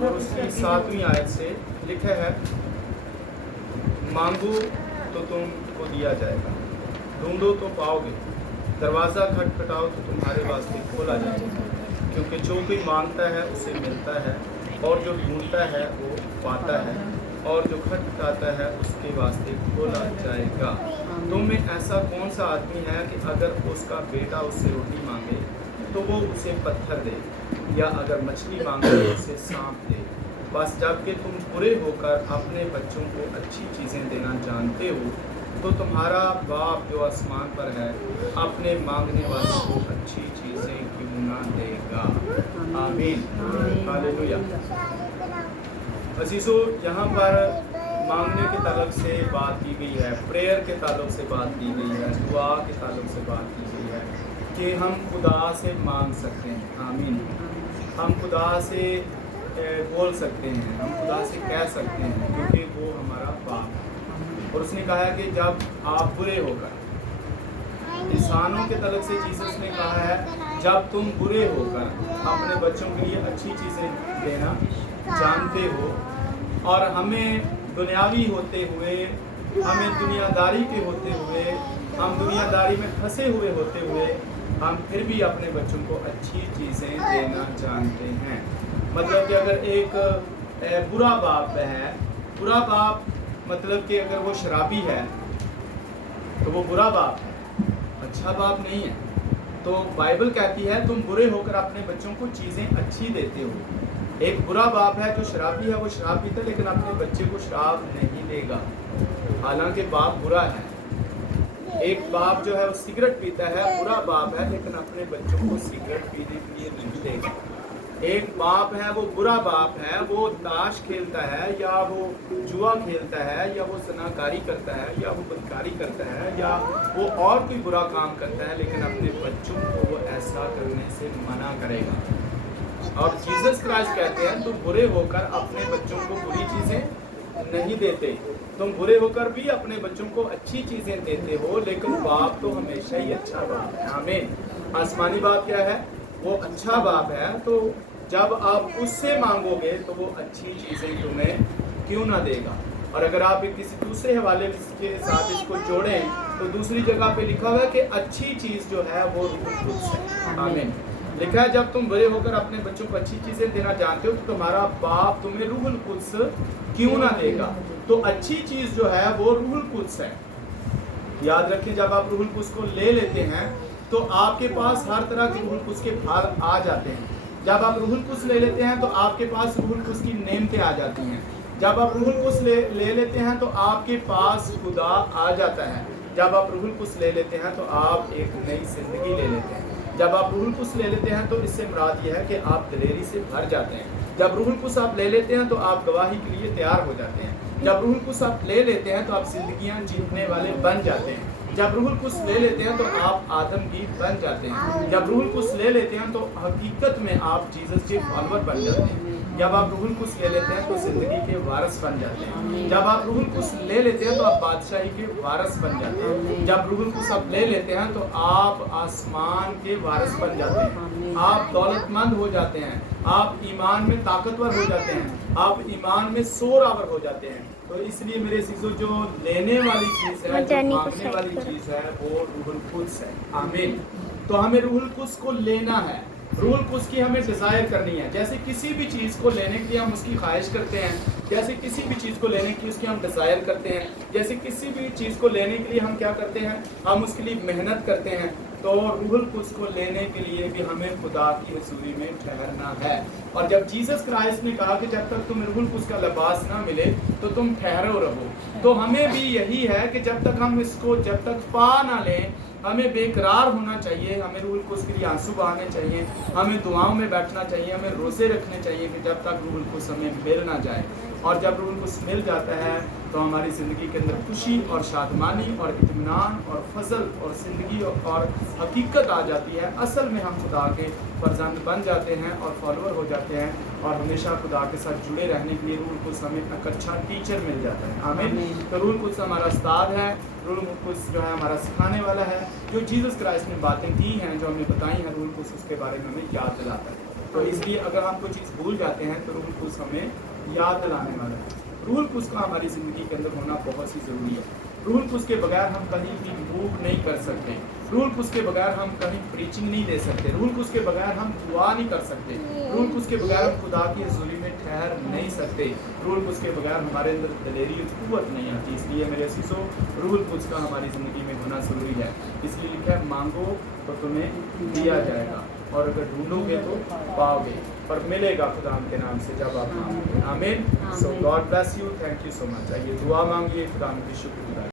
और उसकी 7वीं आयत से लिखा है, मांगो तो तुमको दिया जाएगा, ढूंढो तो पाओगे, दरवाज़ा खटखटाओ तो तुम्हारे वास्ते खोला जाएगा। क्योंकि जो कोई मांगता है उसे मिलता है, और जो ढूंढता है वो पाता है, और जो खटखटाता है उसके वास्ते खोला जाएगा। तुम में ऐसा कौन सा आदमी है कि अगर उसका बेटा उससे रोटी मांगे तो वो उसे पत्थर दे, या अगर मछली मांगे तो उसे सांप दे? बस जबकि तुम बुरे होकर अपने बच्चों को अच्छी चीज़ें देना जानते हो, तो तुम्हारा बाप जो आसमान पर है अपने मांगने वालों को अच्छी चीज़ें क्यों ना देगा। आमीन, हालेलुया। अजीज़ों, यहाँ पर मांगने के ताल्लुक से बात की गई है, प्रेयर के ताल्लुक से बात की गई है, दुआ के ताल्लुक से बात की गई है कि हम खुदा से मांग सकते हैं। आमीन। हम खुदा से बोल सकते हैं, हम खुदा से कह सकते हैं, क्योंकि वो हमारा बाप है। और उसने कहा है कि जब आप बुरे होकर, इंसानों के तरफ से जीसस ने कहा है, जब तुम बुरे होकर अपने बच्चों के लिए अच्छी चीज़ें देना जानते हो, और हमें दुनियावी होते हुए, हमें दुनियादारी के होते हुए, हम दुनियादारी में फंसे हुए होते हुए, हम फिर भी अपने बच्चों को अच्छी चीज़ें देना जानते हैं। मतलब कि अगर एक बुरा बाप है, बुरा बाप मतलब कि अगर वो शराबी है तो वो बुरा बाप है, अच्छा बाप नहीं है। तो बाइबल कहती है तुम बुरे होकर अपने बच्चों को चीज़ें अच्छी देते हो। एक बुरा बाप है जो शराबी है, वो शराब पीता है लेकिन अपने बच्चे को शराब नहीं देगा, हालांकि बाप बुरा है। एक बाप जो है वो सिगरेट पीता है, बुरा बाप है, लेकिन अपने बच्चों को सिगरेट पीने के लिए नहीं देगा। एक बाप है वो बुरा बाप है, वो ताश खेलता है, या वो जुआ खेलता है, या वो सनाकारी करता है, या वो बदकारी करता है, या वो और कोई बुरा काम करता है, लेकिन अपने बच्चों को वो ऐसा करने से मना करेगा। और जीसस क्राइस्ट कहते हैं तुम बुरे होकर अपने बच्चों को बुरी चीज़ें नहीं देते, तुम बुरे होकर भी अपने बच्चों को अच्छी चीज़ें देते हो, लेकिन बाप तो हमेशा ही अच्छा बाप है। आमीन। आसमानी बाप क्या है? वो अच्छा बाप है। तो जब आप उससे मांगोगे तो वो अच्छी चीज़ें तुम्हें क्यों ना देगा। और अगर आप किसी दूसरे हवाले के साथ इसको जोड़ें तो दूसरी जगह पे लिखा हुआ है कि अच्छी चीज़ जो है वो रूहुल कुद्स है। आमीन। लिखा है जब तुम बुरे होकर अपने बच्चों को अच्छी चीज़ें देना जानते हो तो तुम्हारा बाप तुम्हें रूहुल कुद्स क्यों ना देगा। तो अच्छी चीज़ जो है वो रूहुल कुद्स है। याद रखें, जब आप रूहुल कुद्स को ले लेते हैं तो आपके पास हर तरह के रूहुल कुद्स के फल आ जाते हैं। जब आप रूहुल कुद्स ले लेते हैं तो आपके पास रूहुल कुद्स की नेमतें आ जाती हैं। जब आप रूहुल कुद्स ले लेते हैं तो आपके पास खुदा आ जाता है। जब आप रूहुल कुद्स ले लेते हैं तो आप एक नई जिंदगी ले लेते हैं। जब आप रूहुल कुद्स ले लेते हैं तो इससे मुराद यह है कि आप दिलेरी से भर जाते हैं। जब रूहुल कुद्स आप ले लेते हैं तो आप गवाही के लिए तैयार हो जाते हैं। जब रूहुल कुद्स आप ले लेते हैं तो आप जिंदगियां जीतने वाले बन जाते हैं। जब रूहुल कुद्स ले लेते हैं तो आप आदमगीर बन जाते हैं। जब रूहुल कुद्स ले लेते हैं तो हकीकत में आप जीसस के फॉलोअर बन जाते हैं। जब आप रूहुल कुद्स ले लेते हैं तो जिंदगी के वारिस बन जाते हैं। जब आप रूहुल कुद्स ले लेते हैं तो आप बादशाही के वारिस बन जाते हैं। जब रूहुल कुद्स आप ले लेते हैं तो आप आसमान के वारिस बन जाते हैं। आप दौलतमंद हो जाते हैं। आप ईमान में ताकतवर हो जाते हैं। आप ईमान में सोरावर हो जाते हैं। तो इसलिए मेरे चीज़ों जो लेने वाली चीज़ है, जो मांगने वाली चीज़ है, वो रूहुल कुद्स है। आमीन। तो हमें रूहुल कुद्स को लेना है। रूहुल कुद्स की हमें डिज़ायर करनी है। जैसे किसी भी चीज़ को लेने के लिए हम उसकी ख्वाहिश करते हैं, जैसे किसी भी चीज़ को लेने की उसकी हम डिज़ायर करते हैं, जैसे किसी भी चीज़ को लेने के लिए हम क्या करते हैं, हम उसके लिए मेहनत करते हैं। तो रूहुल कुद्स को लेने के लिए भी हमें खुदा की हुजूरी में ठहरना है। और जब जीसस क्राइस्ट ने कहा कि जब तक तुम्हें रूहुल कुद्स का लिबास ना मिले तो तुम ठहरो रहो, तो हमें भी यही है कि जब तक हम इसको जब तक पा ना लें हमें बेकरार होना चाहिए। हमें रूहुल कुद्स के लिए आंसू बहाने चाहिए, हमें दुआओं में बैठना चाहिए, हमें रोज़े रखने चाहिए कि जब तक रूहुल कुद्स हमें मिल ना जाए। और जब रूहुल कुद्स मिल जाता है तो हमारी ज़िंदगी के अंदर खुशी और शादमानी और इत्मीनान और फजल और ज़िंदगी और हकीकत आ जाती है। असल में हम खुदा के फर्जंद बन जाते हैं और फॉलोअर हो जाते हैं, और हमेशा खुदा के साथ जुड़े रहने के लिए रूहुल कुद्स हमें एक अच्छा टीचर मिल जाता है। आमीन। तो रूहुल कुद्स हमारा उस्ताद है। रूहुल कुद्स जो है हमारा सिखाने वाला है। जो जीसस क्राइस्ट ने बातें की हैं, जो हमने बताई हैं, रूहुल कुद्स उसके बारे में हमें याद दिलाता है। तो इसलिए अगर हम कोई चीज़ भूल जाते हैं तो रूल कुछ हमें याद दिलाने वाला है। रूल कुछ का हमारी ज़िंदगी के अंदर होना बहुत ही ज़रूरी है। रूल कुछ के बगैर हम कहीं भी मूव नहीं कर सकते। रूल कुछ के बगैर हम कहीं प्रीचिंग नहीं दे सकते। रूल कुछ के बगैर हम दुआ नहीं कर सकते। रूल कुछ के बगैर हम खुदा की हज़ूरी में ठहर नहीं सकते। रूल कुछ के बगैर हमारे अंदर दलेरी और क़ुव्वत नहीं आती। इसलिए मेरे अज़ीज़ों, रूल कुछ का हमारी ज़िंदगी में होना ज़रूरी है। इसलिए लिखा है, मांगो तो तुम्हें दिया जाएगा, और अगर ढूंढोगे तो पाओगे, पर मिलेगा खुदा के नाम से जब आप मांगोगे। आमीन। So God bless you, thank you so much. आइए दुआ मांगिए, खुदा की शुक्रिया।